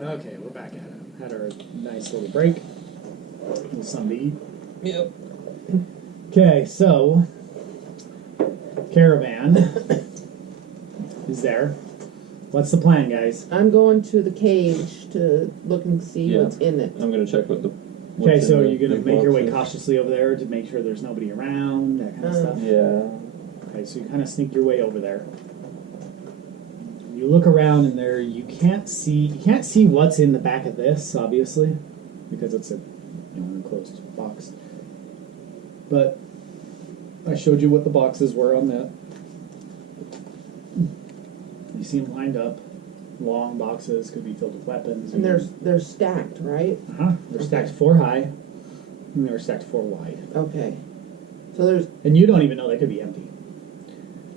Okay, we're back at it. Had our nice little break. A little something to eat. Yep. Okay, so caravan is there. What's the plan, guys? I'm going to the cage to look and see Yeah. what's in it. I'm gonna check what the. Okay, so the you're gonna big make your way box is. cautiously over there to make sure there's nobody around, that kind of stuff. Yeah. Okay, so you kind of sneak your way over there. You look around in there. You can't see what's in the back of this, obviously, because it's an enclosed box. But I showed you what the boxes were on that. You see them lined up. Long boxes, could be filled with weapons. And they're stacked, right? They're stacked 4 high, and they're stacked 4 wide. Okay. So there's And you don't even know they could be empty.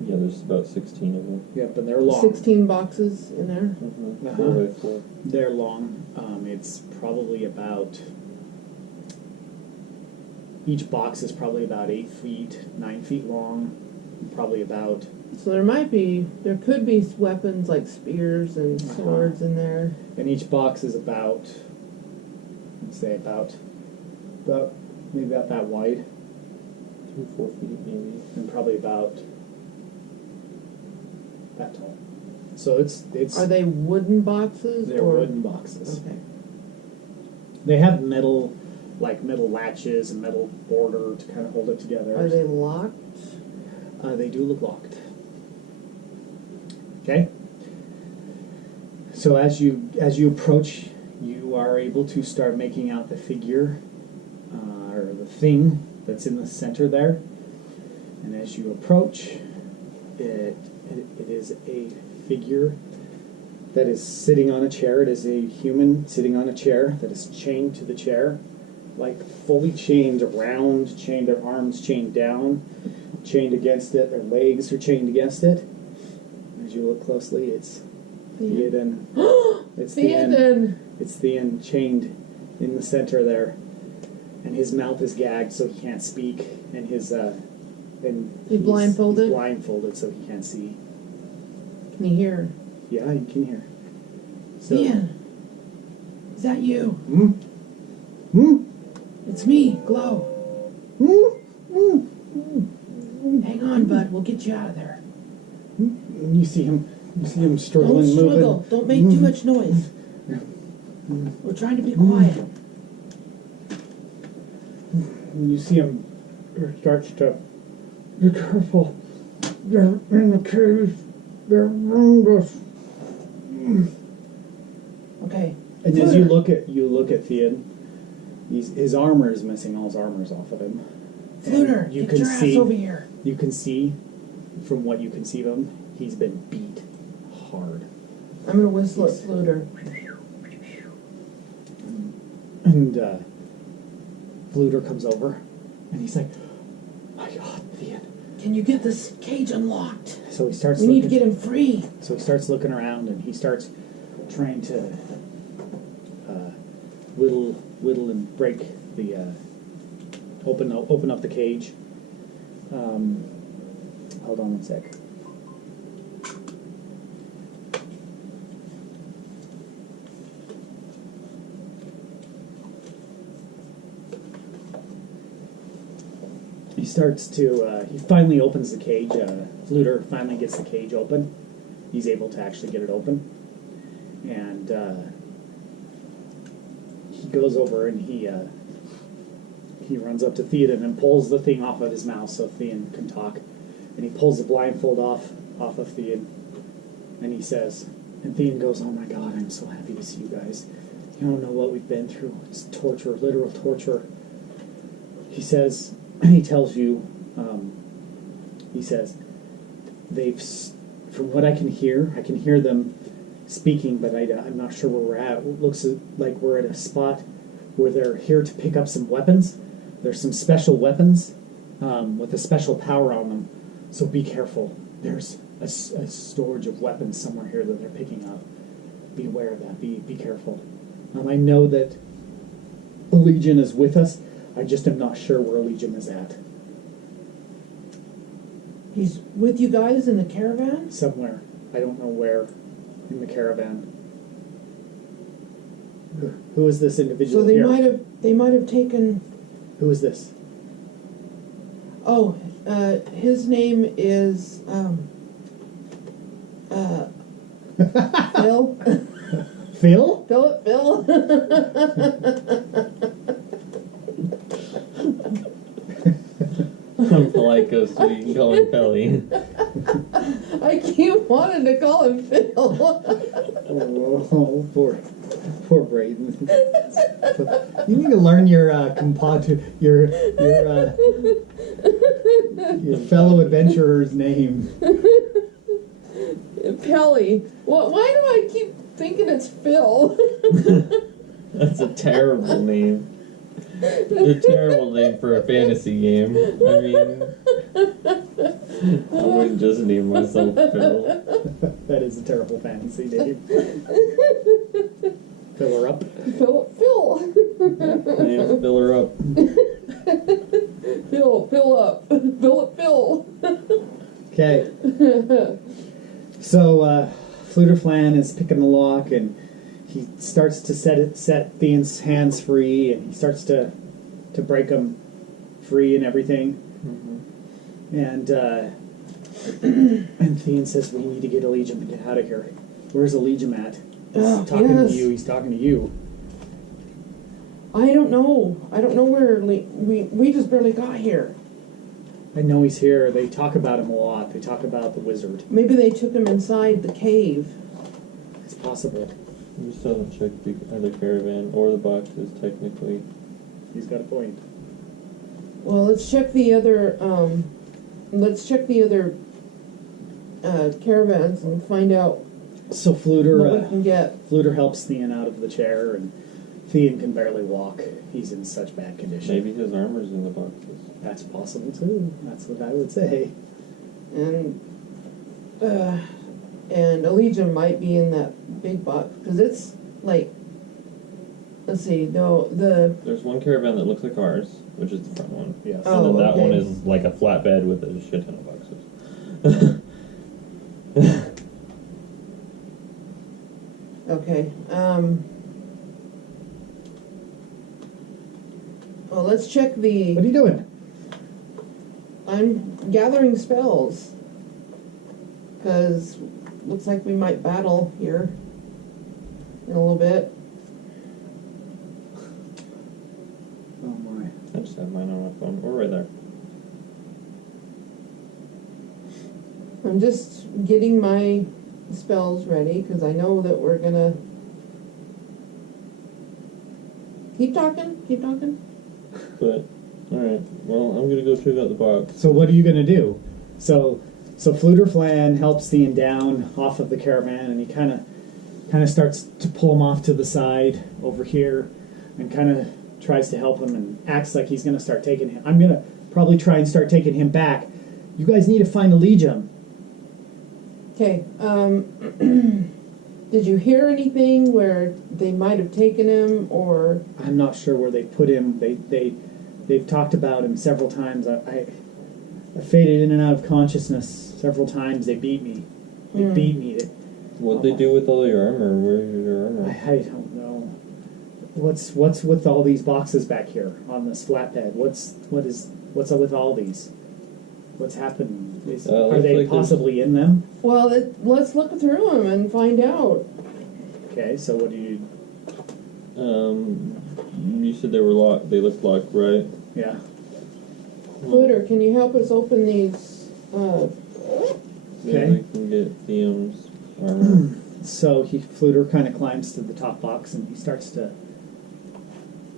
Yeah, there's about 16 of them. Yep, and they're long. 16 boxes in there. Mm-hmm. Uh-huh. 4 by 4. They're long. It's probably about... Each box is probably about 8 feet, 9 feet long. Probably about... So there could be weapons like spears and swords in there. And each box is about... Let's say maybe about that wide. 2-4 feet maybe. And probably about that tall. So it's Are they wooden boxes? they're or? wooden boxes. Okay. They have metal latches and metal border to kind of hold it together. Are they locked? They do look locked. Okay. So as you approach, you are able to start making out the figure or the thing that's in the center there. And as you approach, it is a figure that is sitting on a chair. It is a human sitting on a chair that is chained to the chair, like fully chained around, chained, their arms chained down, chained against it, their legs are chained against it. As you look closely, it's Theoden. It's Theoden! It's Theoden chained in the center there. And his mouth is gagged so he can't speak, and he's blindfolded? He's blindfolded so he can't see. Can you hear? Yeah, you can hear. So, Theon, is that you? Hmm? Hmm? It's me, Glow. Hang on, bud. We'll get you out of there. You see him struggling, Don't struggle. moving. Don't make too much noise. We're trying to be quiet. You see him starts to... Be careful. They're in the cave. They're around us. Okay. And as you look at Theon, his armor is missing. All his armor's off of him. Fluter, And you get can your ass see over here. You can see, from what you can see of him, he's been beat hard. I'm going to whistle at Fluter. And Fluter comes over, and he's like, "My God, Theon!" Can you get this cage unlocked? So he starts. We need to get him free. So he starts looking around, and he starts trying to whittle and break the open up the cage. Hold on one sec. He starts to, he finally opens the cage. Fluter finally gets the cage open. He's able to actually get it open. And he goes over and he runs up to Theoden and pulls the thing off of his mouth so Theon can talk. And he pulls the blindfold off of Theon. And he says, and Theon goes, "Oh my God, I'm so happy to see you guys. You don't know what we've been through. It's torture, literal torture." He says, he tells you, he says, from what I can hear them speaking, but I'm not sure where we're at. It looks like we're at a spot where they're here to pick up some weapons. There's some special weapons with a special power on them, so be careful. There's a storage of weapons somewhere here that they're picking up. Be aware of that. Be careful. I know that the Legion is with us. I just am not sure where Legion is at. He's with you guys in the caravan? Somewhere. I don't know where in the caravan. Who is this individual So they here? might have taken. Who is this? Oh, his name is Phil. Phil? Phil. I'm polite ghost, so you can call me Pelly. I keep wanting to call him Phil. Oh, poor Braden. You need to learn your your fellow adventurer's name. Pelly. Why do I keep thinking it's Phil? That's a terrible name. A terrible name for a fantasy game. I mean, I wouldn't just name myself Phil. That is a terrible fantasy name. Fill her up. Phil. Name's Fill her up. Fill up. Phil. Okay. So, Fluterflan is picking the lock, and he starts to set Thean's hands free, and he starts to break them free and everything. Mm-hmm. And Thean says, "We need to get Allegium and get out of here." Where's Allegium at? He's Oh, talking yes. to you. He's talking to you. I don't know where we just barely got here. I know he's here. They talk about him a lot. They talk about the wizard. Maybe they took him inside the cave. It's possible. We still haven't checked the other caravan or the boxes, technically. He's got a point. Well, let's check the other caravans and find out So what we Fluter can get. helps Thean out of the chair, and Thean can barely walk. He's in such bad condition. Maybe his armor's in the boxes. That's possible too. That's what I would say. And Allegium might be in that big box because it's like, let's see, no, There's one caravan that looks like ours, which is the front one. Yes. Oh, And then that one okay. is like a flatbed with a shit ton of boxes. okay. Well, let's check the. What are you doing? I'm gathering spells because looks like we might battle here in a little bit. Oh my. I just have mine on my phone. We're right there. I'm just getting my spells ready because I know that we're gonna keep talking. But, alright. Well, I'm gonna go check out the box. So what are you gonna do? So Fluterflan helps Thean down off of the caravan, and he kind of starts to pull him off to the side over here, and kind of tries to help him, and acts like he's gonna start taking him. I'm gonna probably try and start taking him back. You guys need to find Allegium. Okay. Did you hear anything where they might have taken him, or I'm not sure where they put him. They've talked about him several times. I faded in and out of consciousness several times. They beat me. They beat me. What'd they do with all your armor? Where's your armor? I don't know. What's with all these boxes back here on this flatbed? What's up with all these? What's happening? Are looks they like possibly in them? well, let's look through them and find out. Okay, so what do you? You said they were locked. They looked locked, right? Yeah. Fluter, can you help us open these? Maybe Okay. I can get Theum's armor. So Fluter kind of climbs to the top box, and he starts to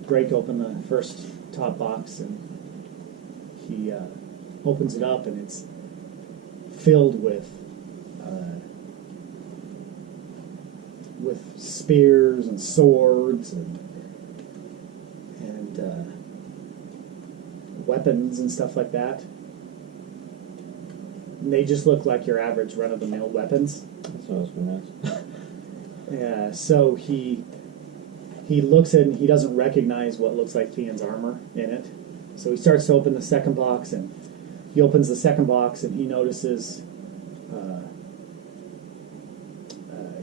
break open the first top box, and he opens it up, and it's filled with spears and swords and weapons and stuff like that. And they just look like your average run-of-the-mill weapons. That's what I was gonna ask. Yeah, so he looks at it and he doesn't recognize what looks like Thean's armor in it. So he starts to open the second box, and he opens the second box and he notices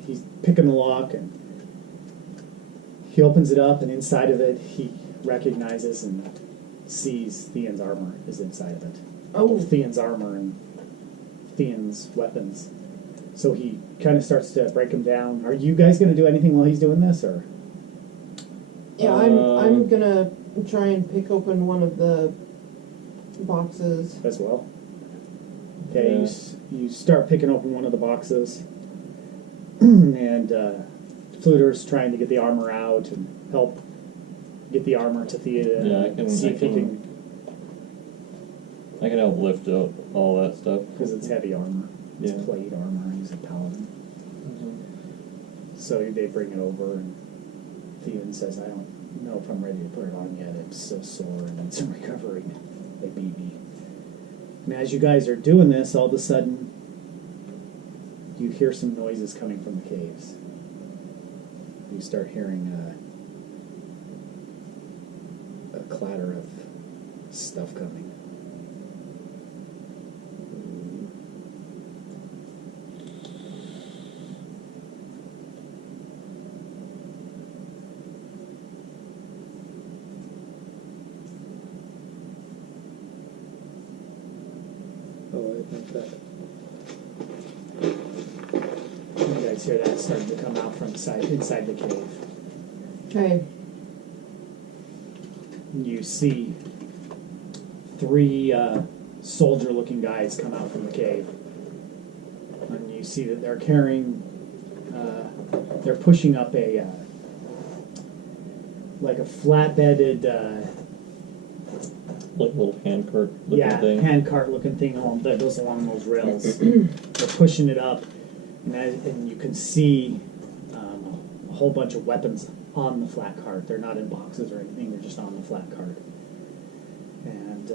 he's picking the lock, and He opens it up, and inside of it, he recognizes and sees Theon's armor is inside of it. Oh. Theon's armor and Theon's weapons. So he kind of starts to break them down. Are you guys going to do anything while he's doing this, or? Yeah, I'm gonna try and pick open one of the boxes. As well? Okay, Yeah. you start picking open one of the boxes, and Fluter's trying to get the armor out and help get the armor to Thea. Yeah, I can- see I if he can- I can help lift up all that stuff. because it's heavy armor. It's Yeah. plate armor. He's a paladin. So they bring it over, and Theon says, "I don't know if I'm ready to put it on yet. I'm so sore and need some recovery. They beat me." And as you guys are doing this, all of a sudden, you hear some noises coming from the caves. You start hearing a clatter of stuff coming. Oh, I think that. You guys hear that starting to come out from inside the cave. Okay. You see three soldier-looking guys come out from the cave, and you see that they're carrying, they're pushing up a like a flatbedded, Like a little hand cart looking yeah, thing. hand cart looking thing that goes along those rails. They're pushing it up, and you can see a whole bunch of weapons on the flat cart. They're not in boxes or anything. They're just on the flat cart. And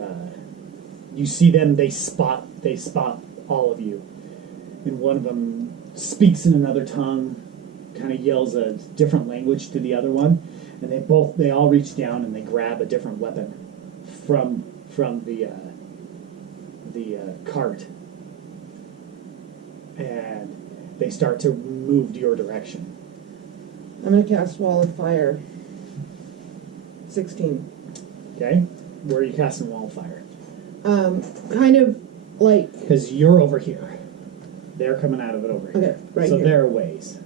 you see them. They spot all of you. And one of them speaks in another tongue, kind of yells a different language to the other one. And they all reach down and they grab a different weapon from the cart, and they start to move to your direction. I'm gonna cast Wall of Fire. 16. Okay, where are you casting wall of fire? Kind of like, Because you're over here. They're coming out of it over here. okay, right so here. they're a ways.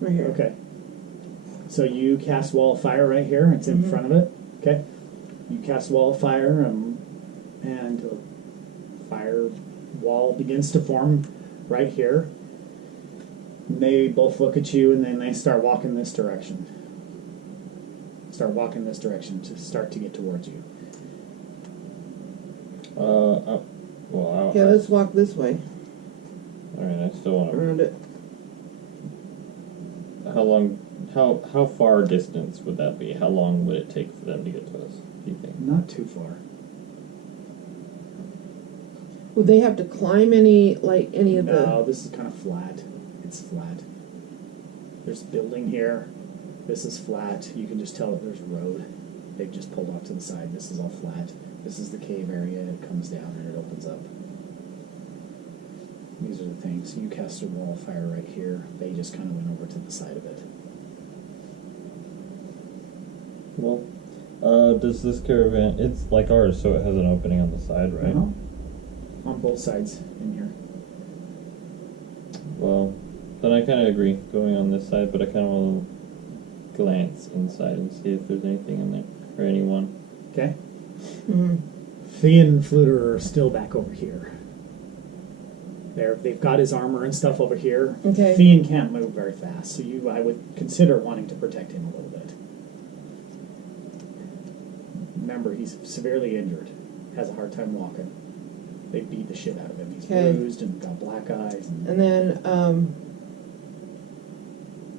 Right here. Okay. So you cast wall of fire right here. It's in front of it. Okay. You cast wall of fire, and a fire wall begins to form right here. And they both look at you, and then they start walking this direction. Start walking this direction to start to get towards you. Well, Okay, let's walk this way. alright, I still want to. Around it. How far distance would that be? How long would it take for them to get to us, do you think? Not too far. Would they have to climb any of the... No, this is kind of flat. It's flat. There's a building here. This is flat. You can just tell that there's a road. They've just pulled off to the side. This is all flat. This is the cave area. It comes down and it opens up. These are the things. You cast a wall of fire right here. They just kind of went over to the side of it. Well, does this caravan... It's like ours, so it has an opening on the side, right? On both sides in here. Well, then I kind of agree going on this side, but I kind of want to glance inside and see if there's anything in there, or anyone. Okay? Mhm. Theon and Fluter are still back over here. They've got his armor and stuff over here. Okay. Theon can't move very fast, so I would consider wanting to protect him a little bit. Remember, he's severely injured, has a hard time walking. They beat the shit out of him. He's Okay. bruised and got black eyes. And then, I'm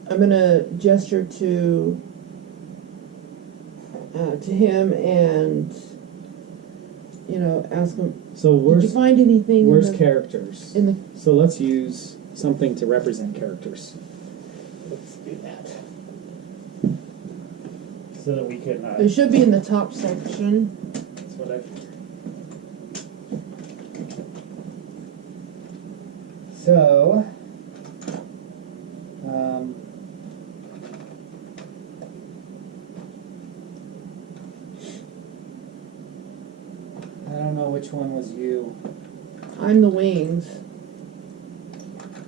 gonna gesture to him and, ask him, So did you where's find anything characters? in the... So let's use something to represent characters. Let's do that. So that we can... It should be in the top section. That's what I figured. So, which one was you. I'm the wings.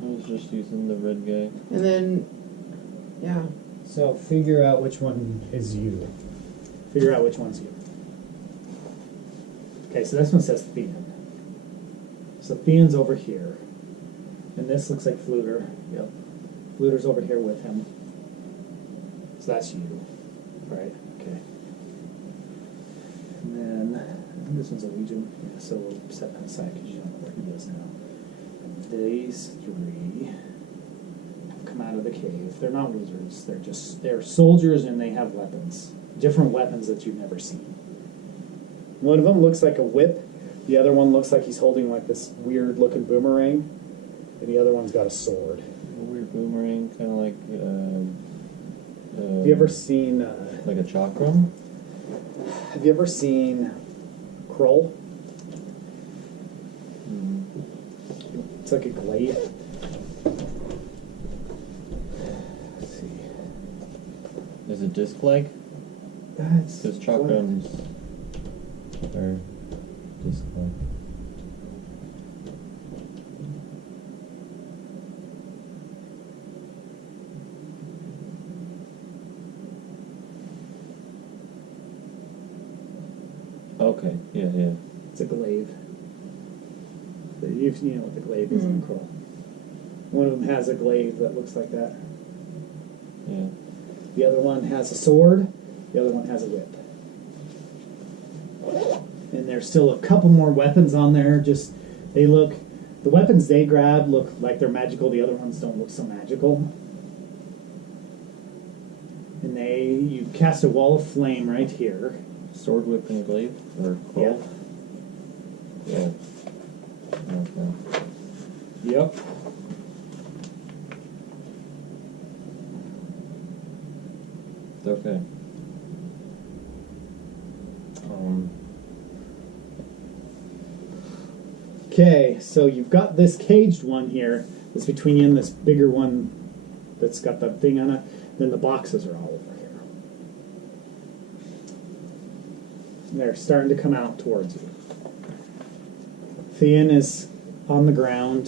I was just using the red guy. And then, yeah. So figure out which one is you. Figure out which one's you. Okay, so this one says Thean. So Thean's over here. And this looks like Fluter. Yep. Fluter's over here with him. So that's you. Right? Okay. And then, I think this one's a Legion. Yeah, so we'll set that aside because you don't know where he is now. These three come out of the cave. They're not wizards. They're soldiers and they have weapons. Different weapons that you've never seen. One of them looks like a whip. The other one looks like he's holding like this weird looking boomerang. And the other one's got a sword. A weird boomerang, kind of like. Have you ever seen? Like a chakram? Have you ever seen Kroll? It's like a glaive. Let's see. Is it disc-like? That's Because chakrams are disc-like. Okay, yeah. It's a glaive. You know what the glaive is in Kroll. One of them has a glaive that looks like that. Yeah. The other one has a sword. The other one has a whip. And there's still a couple more weapons on there. Just the weapons they grab look like they're magical. The other ones don't look so magical. And you cast a wall of flame right here. Sword, whip, and glaive? Or Yeah. claw? Yeah. Okay. Yep. Okay. Okay, so you've got this caged one here that's between you and this bigger one that's got the thing on it. Then the boxes are all over here. And they're starting to come out towards you. Thean is on the ground.